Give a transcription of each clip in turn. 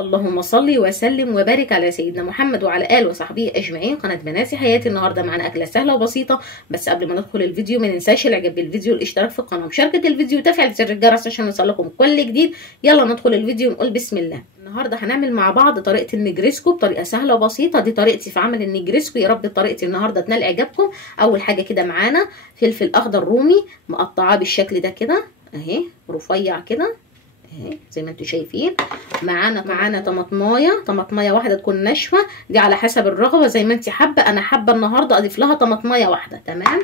اللهم صل وسلم وبارك على سيدنا محمد وعلى اله وصحبه اجمعين. قناه بناتي حياتي. النهارده معانا اكله سهله وبسيطه، بس قبل ما ندخل الفيديو ما ننساش الاعجاب بالفيديو، الاشتراك في القناه، مشاركه الفيديو، وتفعيل زر الجرس عشان يوصلكم كل جديد. يلا ندخل الفيديو ونقول بسم الله. النهارده هنعمل مع بعض طريقه النجريسكو بطريقه سهله وبسيطه. دي طريقتي في عمل النجريسكو، يا رب طريقتي النهارده تنال اعجابكم. اول حاجه كده معانا فلفل اخضر رومي مقطعاه بالشكل ده كده اهي، رفيع كده اهي زي ما انتم شايفين. معانا طماطمايه واحده تكون ناشفه، دي على حسب الرغبه زي ما انت حابه. انا حابه النهارده اضيف لها طماطمايه واحده. تمام.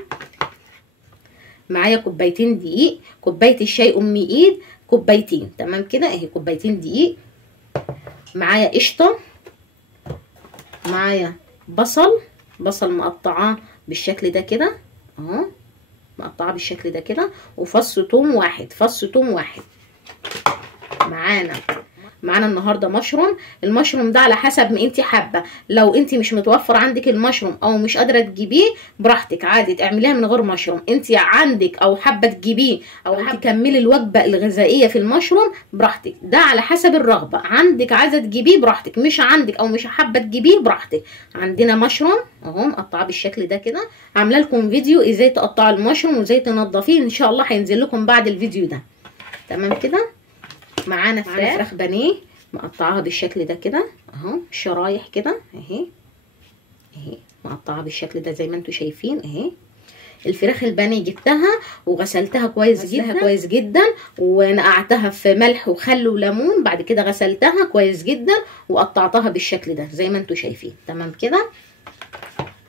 معايا كوبايتين دقيق، كوبايه الشاي ام ايد كوبايتين. تمام كده اهي كوبايتين دقيق. معايا قشطه، معايا بصل مقطعاه بالشكل ده كده اهو، مقطعاه بالشكل ده كده، وفص ثوم واحد. معانا النهارده مشروم. المشروم ده على حسب ما انت حابه، لو انت مش متوفر عندك المشروم او مش قادره تجيبيه براحتك عادي تعمليها من غير مشروم. انت عندك او حابه تجيبيه او تكملي الوجبه الغذائيه في المشروم براحتك، ده على حسب الرغبه. عندك عايزه تجيبيه براحتك، مش عندك او مش حابه تجيبيه براحتك. عندنا مشروم اهو مقطعاه بالشكل ده كده. عامله لكم فيديو ازاي تقطعوا المشروم وازاي تنضفيه، ان شاء الله هينزل لكم بعد الفيديو ده. تمام كده. معانا فراخ بانيه مقطعاها بالشكل ده كده اهو، شرايح كده اهي مقطعاها بالشكل ده زي ما انتم شايفين اهي. الفراخ البانيه جبتها وغسلتها كويس جدا ونقعتها في ملح وخل وليمون، بعد كده غسلتها كويس جدا وقطعتها بالشكل ده زي ما انتم شايفين. تمام كده.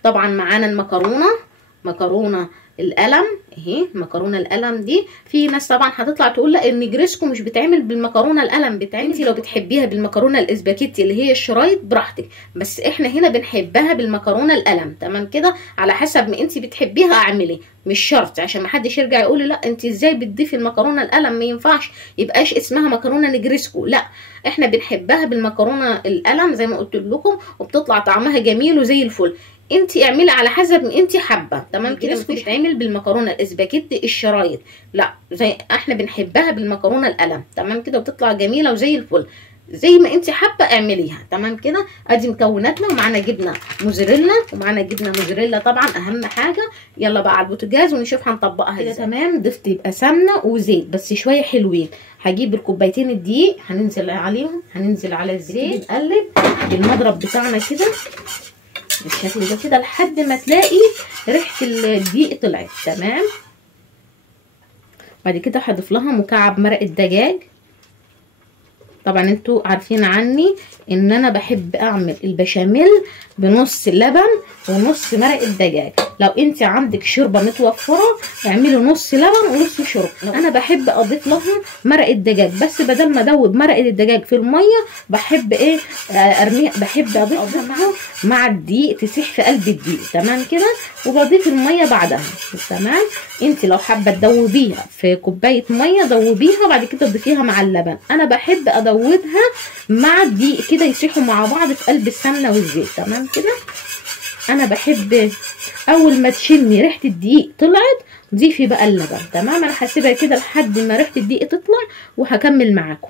طبعا معانا مكرونه القلم اهي، مكرونه القلم دي في ناس طبعا هتطلع تقول لا النجريسكو مش بتعمل بالمكرونه القلم، انت لو بتحبيها بالمكرونه الاسباجيتي اللي هي الشرايط براحتك، بس احنا هنا بنحبها بالمكرونه القلم. تمام كده. على حسب ما انت بتحبيها اعملي، مش شرط عشان ما حدش يرجع يقول لا انت ازاي بتضيفي المكرونه القلم، ما ينفعش يبقاش اسمها مكرونه نجريسكو. لا احنا بنحبها بالمكرونه القلم زي ما قلت لكم، وبتطلع طعمها جميل وزي الفل. انت اعملي على حسب ما انت حابه. تمام كده. مش بتتعمل بالمكرونه الاسباجيتي الشرايط، لا زي احنا بنحبها بالمكرونه القلم. تمام كده. وبتطلع جميله وزي الفل زي ما انت حابه اعمليها. تمام كده. ادي مكوناتنا. ومعانا جبنه موزاريلا طبعا اهم حاجه. يلا بقى على البوتاجاز ونشوف هنطبقها ازاي. تمام. ضفت يبقى سمنه وزيت بس شويه حلوين. هجيب الكوبايتين الدقيق هننزل على الزيت، نقلب بالمضرب بتاعنا كده بالشكل ده كده لحد ما تلاقي ريحه الدقيق طلعت. تمام. بعد كده هضيف لها مكعب مرق الدجاج. طبعا انتوا عارفين عني ان انا بحب اعمل البشاميل بنص لبن ونص مرق الدجاج. لو انت عندك شوربه متوفره اعملي نص لبن ونص شوربه. انا بحب اضيف لها مرق الدجاج، بس بدل ما ادوب مرق الدجاج في الميه بحب ارميها، بحب اضيفها مع الدقيق تسيح في قلب الدقيق. تمام كده. وبضيف الميه بعدها. تمام. انت لو حابه تدوبيها في كوبايه ميه دوبيها، بعد كده تضيفيها مع اللبن. انا بحب ادوبها مع الدقيق كده يسيحوا مع بعض في قلب السمنه والزيت. تمام كده. انا بحب اول ما تشمي ريحه الدقيق طلعت ضيفي بقى اللبن. تمام. انا هسيبها كده لحد ما ريحه الدقيق تطلع وهكمل معاكم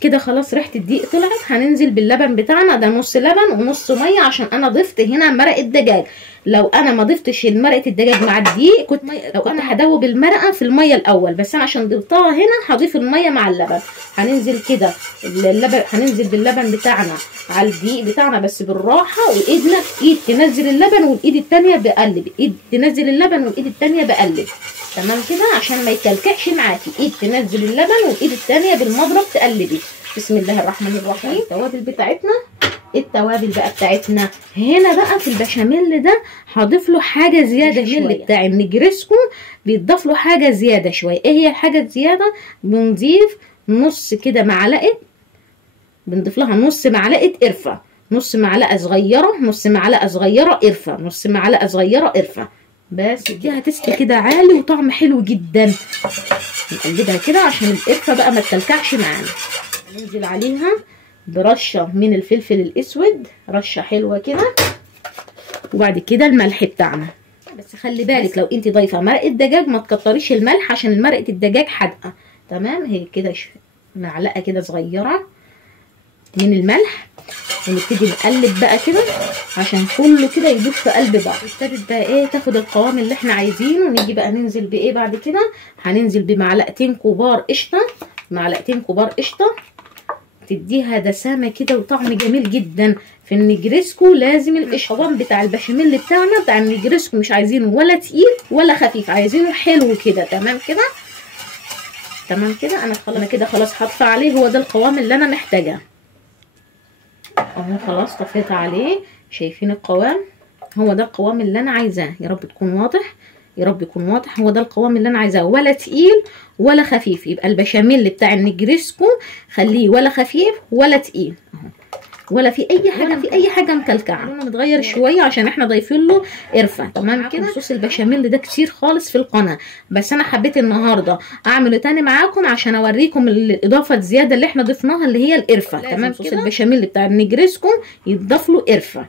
كده. خلاص ريحه الدقيق طلعت، هننزل باللبن بتاعنا ده نص لبن ونص ميه عشان انا ضفت هنا مرق الدجاج. لو انا ما ضفتش مرقه الدجاج مع الدقيق كنت انا هدوب المرقه في الميه الاول، بس انا عشان ضفتها هنا هضيف الميه مع اللبن. هننزل كده هننزل باللبن بتاعنا على الدقيق بتاعنا بس بالراحه، وايدنا ايد تنزل اللبن والايد الثانيه بقلب، ايد تنزل اللبن والايد الثانيه بقلب. تمام كده عشان ما يكلكعش معاكي، ايد تنزل اللبن والايد الثانيه بالمضرب تقلبي. بسم الله الرحمن الرحيم. التوابل بقى بتاعتنا هنا بقى في البشاميل ده هضيف له حاجه زياده شويه. بتاع النجريسكو بيتضاف له حاجه زياده شويه. ايه هي الحاجه الزياده؟ بنضيف نص كده معلقه، بنضيف لها نص معلقه قرفه، نص معلقه صغيره قرفه بس. دي هتسقي كده عالي وطعم حلو جدا. نقلبها كده عشان القرفه بقى ما تكلكعش معانا. ننزل عليها برشه من الفلفل الاسود، رشه حلوه كده. وبعد كده الملح بتاعنا، بس خلي بالك لو انت ضايفه مرقه دجاج ما تكتريش الملح عشان مرقه الدجاج حادقه. تمام. هي كده معلقه كده صغيره من الملح، ونبتدي نقلب بقى كده عشان كله كده يدوب في قلب بعض. ابتدت بقى ايه تاخد القوام اللي احنا عايزينه. نيجي بقى ننزل بايه بعد كده؟ هننزل بمعلقتين كبار قشطه، معلقتين كبار قشطه تديها دسامه كده وطعم جميل جدا. في النجريسكو لازم القوام بتاع البشاميل بتاعنا بتاع النجريسكو مش عايزينه ولا تقيل ولا خفيف، عايزينه حلو كده. تمام كده، تمام كده. انا كده خلاص هطفي عليه، هو ده القوام اللي انا محتاجاه اهو. خلاص طفيت عليه، شايفين القوام؟ هو ده القوام اللي انا عايزاه. يا رب تكون واضح، يا رب يكون واضح. هو ده القوام اللي انا عايزاه، ولا تقيل ولا خفيف. يبقى البشاميل بتاع النجريسكو خليه ولا خفيف ولا تقيل اهو، ولا في اي حاجه مكلكعه. لونه متغير شويه عشان احنا ضايفين له قرفه. تمام كده. صوص البشاميل ده كتير خالص في القناه، بس انا حبيت النهارده اعمله تاني معاكم عشان اوريكم الاضافه الزياده اللي احنا ضفناها اللي هي القرفه. تمام. صوص البشاميل بتاع النجريسكو يتضاف له قرفه.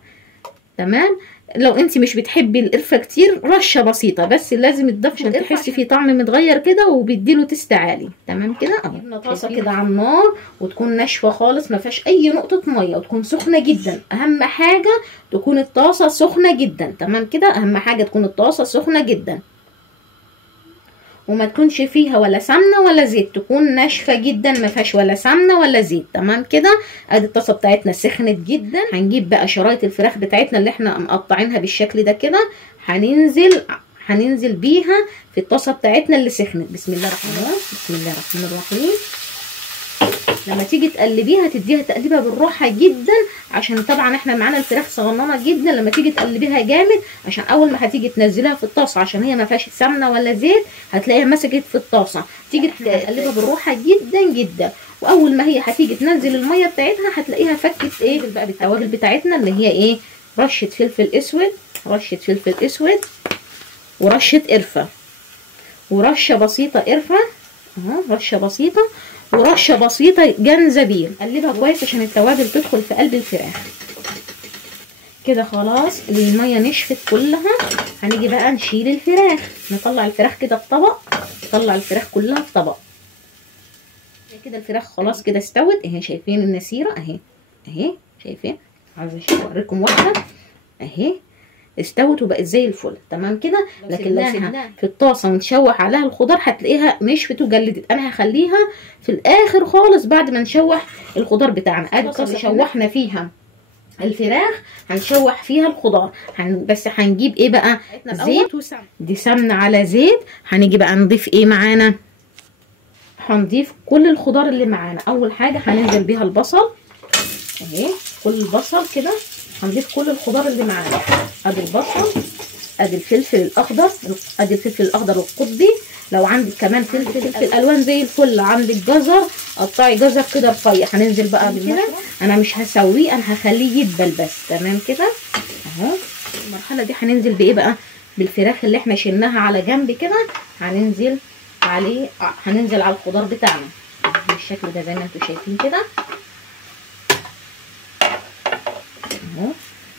تمام. لو انت مش بتحبي القرفه كتير رشه بسيطه بس لازم تضيف عشان تحسي فيه طعم متغير كده وبيديله تست عالي. تمام كده اهو. طاسه كده على النار وتكون ناشفه خالص ما فيهاش اي نقطه ميه وتكون سخنه جدا. اهم حاجه تكون الطاسه سخنه جدا. تمام كده، اهم حاجه تكون الطاسه سخنه جدا وما تكونش فيها ولا سمنه ولا زيت، تكون ناشفه جدا ما فيهاش ولا سمنه ولا زيت. تمام كده. ادي الطاسه بتاعتنا سخنت جدا. هنجيب بقى شرايط الفراخ بتاعتنا اللي احنا مقطعينها بالشكل ده كده، هننزل بيها في الطاسه بتاعتنا اللي سخنت. بسم الله الرحمن الرحيم، بسم الله الرحمن الرحيم. لما تيجي تقلبيها تديها تقليبه بالراحه جدا عشان طبعا احنا معانا الفراخ صغننه جدا. لما تيجي تقلبيها جامد عشان اول ما هتيجي تنزليها في الطاسه عشان هي ما فيهاش سمنه ولا زيت هتلاقيها مسكت في الطاسه. تيجي تقلبها بالراحه جدا جدا، واول ما هي هتيجي تنزل الميه بتاعتها هتلاقيها فكت ايه بقى بالتوابل بتاعتنا اللي هي ايه؟ رشه فلفل اسود، رشه فلفل اسود ورشه قرفه ورشه بسيطه قرفه اهو، رشه بسيطه ورشه بسيطه جنزبيل. قلبها كويس عشان التوابل تدخل في قلب الفراخ كده. خلاص الميه نشفت كلها. هنيجي بقى نشيل الفراخ، نطلع الفراخ كده في طبق، نطلع الفراخ كلها في طبق كده. الفراخ خلاص كده استوت اهي، شايفين النسيره اهي اهي، شايفين؟ عايزه اوريكم واحده اهي استوت وبقت زي الفل. تمام كده. لكن لو سيبناها في الطاسه ونشوح عليها الخضار هتلاقيها نشفت وجلدت. انا هخليها في الاخر خالص بعد ما نشوح الخضار بتاعنا. ادي الطاسه شوحنا فيها الفراخ هنشوح فيها الخضار. بس هنجيب ايه بقى؟ زيت وسمنه. دي سمنه على زيت. هنيجي بقى نضيف ايه معانا؟ هنضيف كل الخضار اللي معانا. اول حاجه هننزل بيها البصل اهي، كل البصل كده هنضيف كل الخضار اللي معانا. ادي البصل، ادي الفلفل الاخضر، ادي الفلفل الاخضر القطبي. لو عندك كمان فلفل الوان زي الفل، عندك جزر قطعي جزر كده رفيع. هننزل بقى كده، انا مش هسويه انا هخليه يدبل بس. تمام كده اهو. المرحله دي هننزل بايه بقى؟ بالفراخ اللي احنا شلناها على جنب كده، هننزل عليه، هننزل على الخضار بتاعنا بالشكل ده زي ما انتم شايفين كده اهو.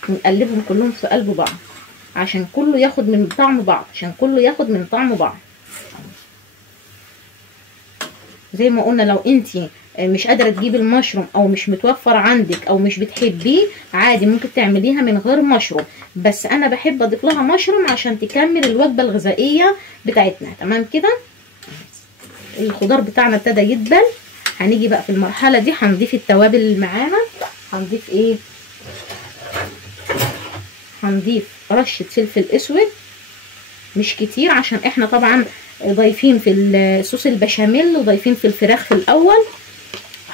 ونقلبهم كلهم في قلب بعض عشان كله ياخد من طعم بعض، عشان كله ياخد من طعم بعض. زي ما قلنا لو انتي مش قادره تجيبي المشروم او مش متوفر عندك او مش بتحبيه عادي ممكن تعمليها من غير مشروم، بس انا بحب اضيف لها مشروم عشان تكمل الوجبه الغذائيه بتاعتنا. تمام كده. الخضار بتاعنا ابتدى يدبل. هنيجي بقى في المرحله دي هنضيف التوابل اللي معانا. هنضيف ايه؟ هنضيف رشه فلفل اسود مش كتير عشان احنا طبعا ضايفين في صوص البشاميل وضايفين في الفراخ في الاول.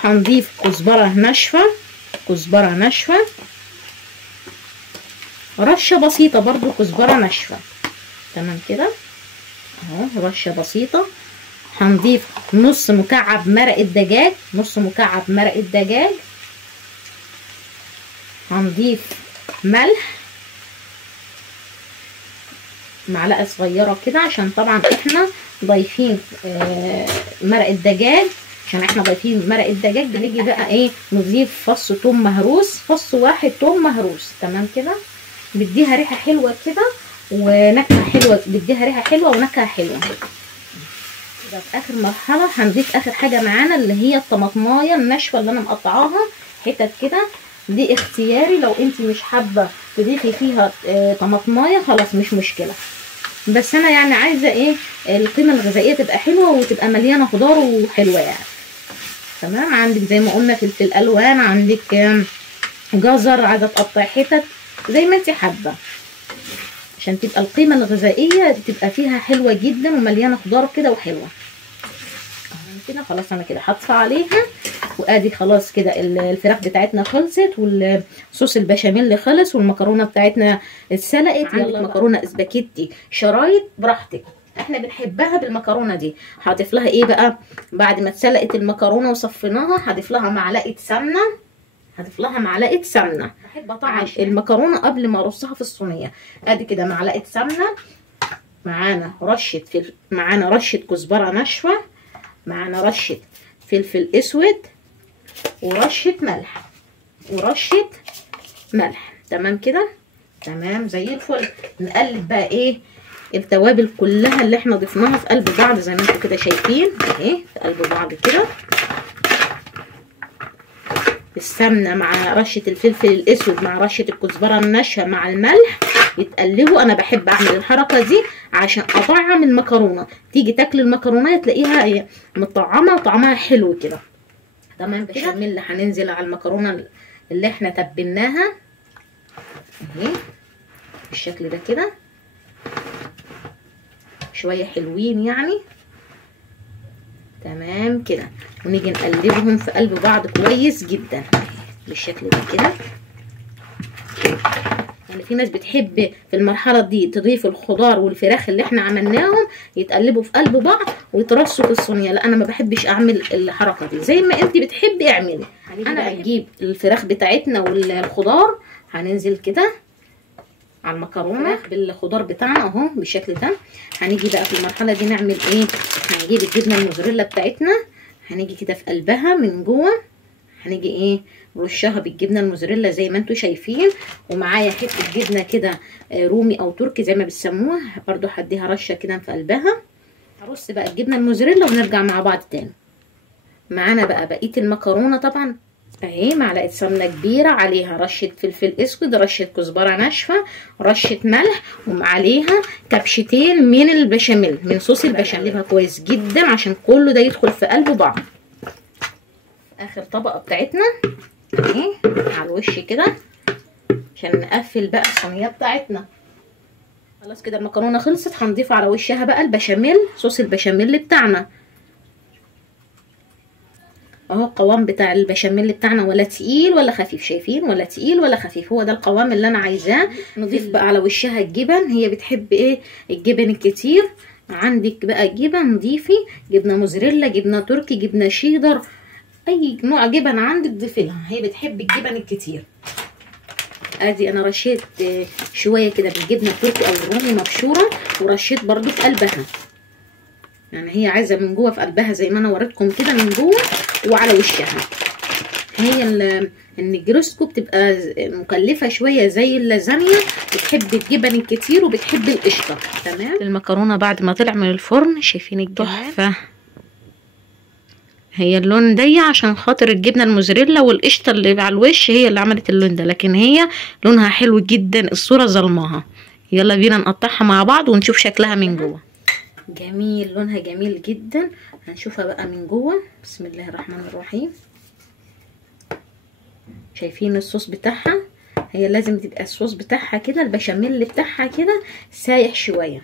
هنضيف كزبره ناشفه، كزبره ناشفه رشه بسيطه برضو كزبره ناشفه. تمام كده اهو، رشه بسيطه. هنضيف نص مكعب مرقه دجاج، نص مكعب مرقه دجاج. هنضيف ملح معلقه صغيره كده عشان طبعا احنا ضايفين مرقه دجاج، عشان احنا ضايفين مرقه دجاج. بنيجي بقى ايه؟ نضيف فص توم مهروس، فص واحد توم مهروس. تمام كده. بديها ريحه حلوه كده ونكهه حلوه، بديها ريحه حلوه ونكهه حلوه. في اخر مرحله هنضيف اخر حاجه معانا اللي هي الطماطمايه الناشفه اللي انا مقطعاها حتت كده، دي اختياري. لو انت مش حابه تضيفي فيها طماطمايه خلاص مش مشكله، بس انا يعني عايزه ايه القيمه الغذائيه تبقى حلوه وتبقى مليانه خضار وحلوه يعني. تمام. عندك زي ما قلنا فلفل الوان، عندك جزر، عايزه تقطعي حتت زي ما انت حابه عشان تبقى القيمه الغذائيه تبقى فيها حلوه جدا ومليانه خضار كده وحلوه. كده خلاص انا كده حاطه عليها، وادي خلاص كده الفراخ بتاعتنا خلصت، والصوص البشاميل خلص، والمكرونه بتاعتنا اتسلقت. يلا مكرونه اسباجيتي شرايط براحتك، احنا بنحبها بالمكرونه دي. هضيف لها ايه بقى بعد ما اتسلقت المكرونه وصفيناها؟ هضيف لها معلقه سمنه، هضيف لها معلقه سمنه. بحب اطعم المكرونه قبل ما ارصها في الصينيه. ادي كده معلقه سمنه، معانا رشه معانا رشه كزبره ناشفه، معانا رشه فلفل اسود، ورشه ملح، ورشه ملح. تمام كده، تمام زي الفل. نقلب بقى ايه التوابل كلها اللي احنا ضفناها في قلب بعض زي ما انتم كده شايفين اهي في قلب بعض كده. السمنه مع رشه الفلفل الاسود مع رشه الكزبره الناشفه مع الملح يتقلبوا. انا بحب اعمل الحركه دي عشان اطعم المكرونه، تيجي تاكل المكرونه تلاقيها مطعمه وطعمها حلو كده. تمام. بشاميل اللي هننزل على المكرونه اللي احنا تبلناها اهي بالشكل ده كده، شويه حلوين يعني. تمام كده، ونيجي نقلبهم في قلب بعض كويس جدا بالشكل ده كده. يعني في ناس بتحب في المرحله دي تضيف الخضار والفراخ اللي احنا عملناهم يتقلبوا في قلب بعض ويترصوا في الصينيه. لا انا ما بحبش اعمل الحركه دي، زي ما انت بتحبي اعملي. انا بجيب الفراخ بتاعتنا والخضار، هننزل كده على المكرونه بالخضار بتاعنا اهو بالشكل ده. هنيجي بقى في المرحله دي نعمل ايه؟ هنجيب الجبنه الموزاريلا بتاعتنا، هنيجي كده في قلبها من جوه، هنيجي ايه نرشها بالجبنه الموزاريلا زي ما انتم شايفين. ومعايا حته جبنه كده رومي او تركي زي ما بيسموها، برضو هديها رشه كده في قلبها. هرص بقى الجبنه الموزاريلا ونرجع مع بعض تاني. معانا بقى بقيه المكرونه طبعا اهي، معلقه سمنه كبيره، عليها رشه فلفل اسود، رشه كزبره ناشفه، رشه ملح، وعليها كبشتين من البشاميل من صوص البشاميل. نقلبها كويس جدا عشان كله ده يدخل في قلب بعض. اخر طبقه بتاعتنا اهي على الوش كده عشان نقفل بقى الصينيه بتاعتنا. خلاص كده المكرونه خلصت، هنضيف على وشها بقى البشاميل، صوص البشاميل بتاعنا اهو. القوام بتاع البشاميل بتاعنا ولا تقيل ولا خفيف، شايفين؟ ولا تقيل ولا خفيف، هو ده القوام اللي انا عايزاه. نضيف بقى على وشها الجبن، هي بتحب ايه الجبن الكتير. عندك بقى جبن ضيفي، جبنه موزاريلا، جبنه تركي، جبنه شيدر، اي نوع جبن عندك ضيفي لها، هي بتحب الجبن الكتير. ادي انا رشيت شويه كده بالجبنه التركي او الرومي مبشوره، ورشيت برضو في قلبها، يعني هي عايزه من جوه في قلبها زي ما انا وريتكم كده من جوه وعلى وشها. هي النجرسكو بتبقى مكلفه شويه زي اللازانيا، بتحب الجبن الكتير وبتحب القشطه. تمام. المكرونه بعد ما طلع من الفرن شايفين التحفه، هي اللون ده عشان خاطر الجبنه الموزاريلا والقشطه اللي على الوش هي اللي عملت اللون ده، لكن هي لونها حلو جدا، الصوره ظلماها. يلا بينا نقطعها مع بعض ونشوف شكلها من جوه. جميل، لونها جميل جدا. هنشوفها بقى من جوه. بسم الله الرحمن الرحيم. شايفين الصوص بتاعها؟ هي لازم تبقى الصوص بتاعها كده، البشاميل بتاعها كده سايح شويه.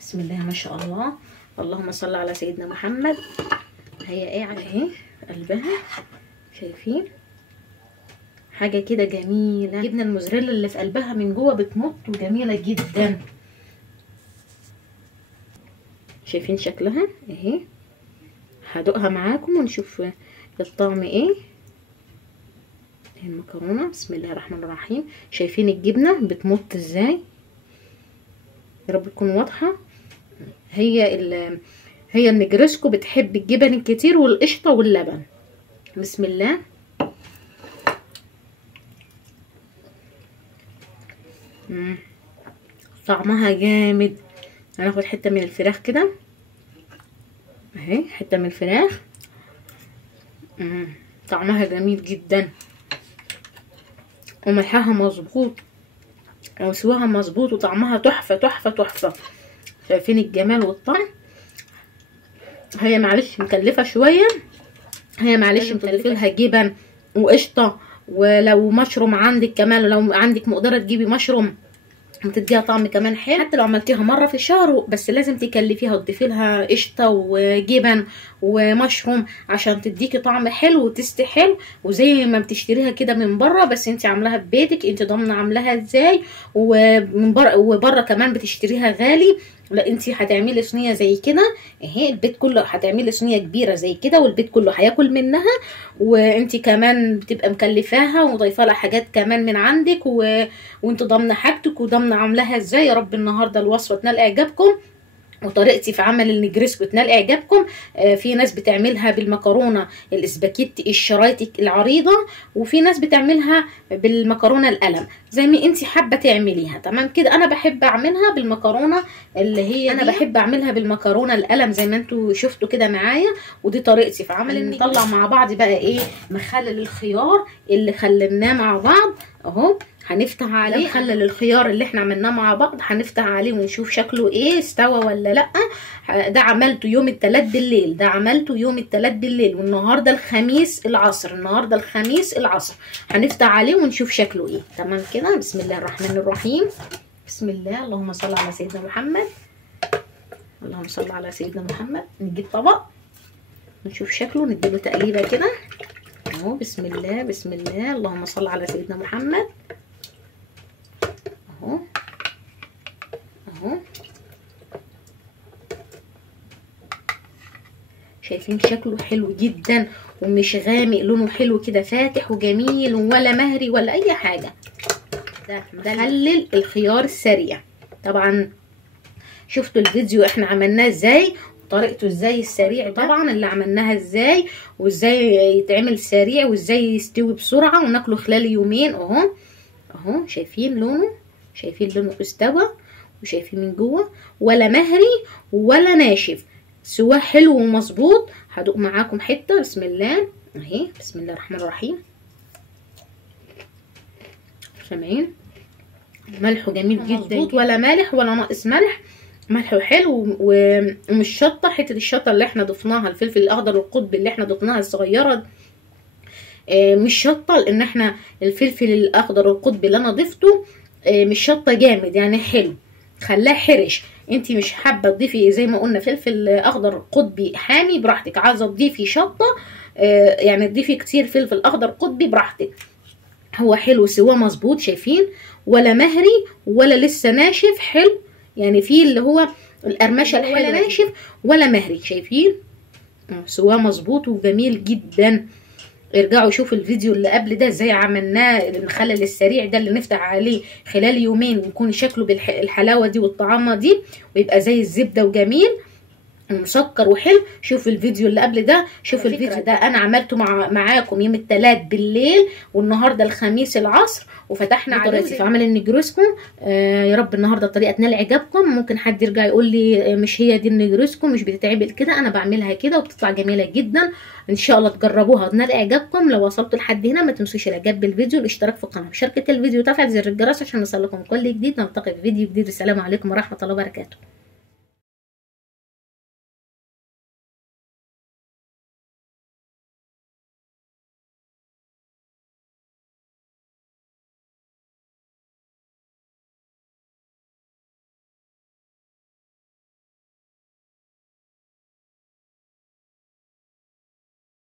بسم الله ما شاء الله، اللهم صل على سيدنا محمد. هي ايه اهي قلبها، شايفين؟ حاجه كده جميله. جبنه الموزاريلا اللي في قلبها من جوه بتمط وجميله جدا. شايفين شكلها اهي؟ هدوقها معاكم ونشوف الطعم ايه. المكرونه بسم الله الرحمن الرحيم. شايفين الجبنه بتمط ازاي؟ يا رب تكون واضحه. هي النجرسكو بتحب الجبن الكتير والقشطه واللبن. بسم الله. طعمها جامد. هناخد حته من الفراخ كده اهي، حته من الفراخ. طعمها جميل جدا، وملحها مظبوط وسواها مظبوط، وطعمها تحفه تحفه تحفه. شايفين الجمال والطعم؟ هي معلش مكلفه شويه، هي معلش مكلفه لها جبن وقشطه، ولو مشروم عندك كمان، لو عندك مقدره تجيبي مشروم بتديها طعم كمان حلو. حتى لو عملتيها مره في الشهر بس لازم تكلفيها وتضيفي لها قشطه وجبن ومشروم عشان تديكي طعم حلو وتست حلو، وزي ما بتشتريها كده من بره بس انت عاملاها ببيتك، انت ضامنه عاملاها ازاي. ومن بره وبره كمان بتشتريها غالي. لا انت هتعملي صينيه زي كده اهي، البيت كله هتعملي صينيه كبيره زي كده والبيت كله هياكل منها، وانت كمان بتبقى مكلفاها وضايفه لها حاجات كمان من عندك، وانت ضامنه حاجتك وضامنه عاملاها ازاي. يا رب النهارده الوصفه تنال اعجابكم وطريقتي في عمل النجريسكو تنال اعجابكم. في ناس بتعملها بالمكرونه الاسباجيتي الشرايط العريضه، وفي ناس بتعملها بالمكرونه القلم زي ما انت حابه تعمليها. تمام كده. انا بحب اعملها بالمكرونه اللي هي انا بحب اعملها بالمكرونه القلم زي ما انتوا شفتوا كده معايا، ودي طريقتي في عمل. نطلع مع بعض بقى ايه مخلل الخيار اللي خللناه مع بعض اهو، هنفتح عليه مخلل الخيار اللي احنا عملناه مع بعض، هنفتح عليه ونشوف شكله ايه، استوى ولا لا. ده عملته يوم الثلاث بالليل، ده عملته يوم الثلاث بالليل، والنهارده الخميس العصر، النهارده الخميس العصر هنفتح عليه ونشوف شكله ايه. تمام كده. بسم الله الرحمن الرحيم. بسم الله، اللهم صل على سيدنا محمد، اللهم صل على سيدنا محمد. نجيب طبق نشوف شكله، نديله تقليبه كده اهو. بسم الله بسم الله، اللهم صل على سيدنا محمد اهو اهو. شايفين شكله حلو جدا ومش غامق، لونه حلو كده فاتح وجميل ولا مهري ولا اي حاجه. ده مخلل الخيار السريع. طبعا شفتوا الفيديو احنا عملناه ازاي، طريقته ازاي السريع طبعا اللي عملناها ازاي، وازاي يتعمل سريع وازاي يستوي بسرعه وناكله خلال يومين اهو اهو. شايفين لونه، شايفين لونه استوى، وشايفين من جوه ولا مهري ولا ناشف، سواه حلو ومظبوط. هدوق معاكم حته. بسم الله اهي، بسم الله الرحمن الرحيم. سامعين ملحه جميل جدا، ولا مالح ولا ناقص ملح، ملحه حلو ومش شطه. حته الشطه اللي احنا ضفناها، الفلفل الاخضر القطبي اللي احنا ضفناها الصغيره مش شطه، لان احنا الفلفل الاخضر القطبي اللي انا ضفته مش شطه جامد يعني، حلو خلاه حرش. انتي مش حابه تضيفي زي ما قلنا فلفل اخضر قطبي حامي براحتك، عايزه تضيفي شطه يعني تضيفي كتير فلفل اخضر قطبي براحتك. هو حلو سواه مظبوط. شايفين ولا مهري ولا لسه ناشف، حلو يعني فيه اللي هو القرمشه الحلوه، ولا ناشف ولا مهري. شايفين سواه مظبوط وجميل جدا. ارجعوا شوفوا الفيديو اللي قبل ده ازاي عملناه المخلل السريع ده اللي نفتح عليه خلال يومين ويكون شكله بالحلاوه دي والطعامه دي ويبقى زي الزبده وجميل مسكر وحلو. شوفوا الفيديو اللي قبل ده، شوفوا الفيديو ده انا عملته معاكم يوم الثلاث بالليل والنهارده الخميس العصر، وفتحنا عليه في عمل النجريسكو. يا رب النهارده الطريقه تنال اعجابكم. ممكن حد يرجع يقول لي مش هي دي النجريسكو، مش بتتعمل كده، انا بعملها كده وبتطلع جميله جدا. ان شاء الله تجربوها تنال اعجابكم. لو وصلتوا لحد هنا ما تنسوش الاعجاب بالفيديو، الاشتراك في القناه، مشاركه الفيديو، وتفعيل زر الجرس عشان يوصلكم كل جديد. نلتقي في فيديو جديد. السلام عليكم ورحمه الله وبركاته.